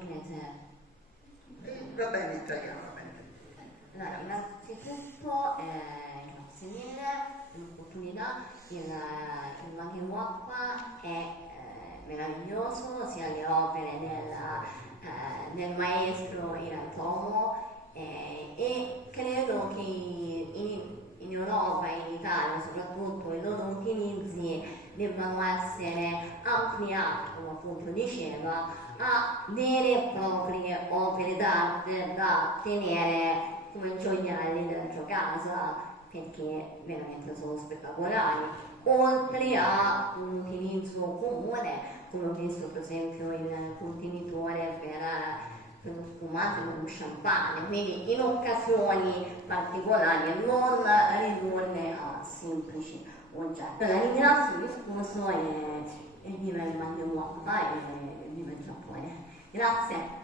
inglese? Va bene, italiano, va bene. Allora, innanzitutto, grazie mille per l'opportunità, il Manchewok è meraviglioso, sia le opere del maestro Iran Tomo, e credo che in Europa e in Italia soprattutto i loro utilizzi debbano essere ampliati, come appunto diceva, a vere e proprie opere d'arte da tenere come gioielli della sua casa, perché veramente sono spettacolari, oltre a un utilizzo comune, come ho visto per esempio il contenitore per lo spumante, per lo champagne, quindi in occasioni particolari, non ridurle a semplici oggetti. Allora, ringrazio il discorso e viva il Manchewok e viva il Giappone. Grazie.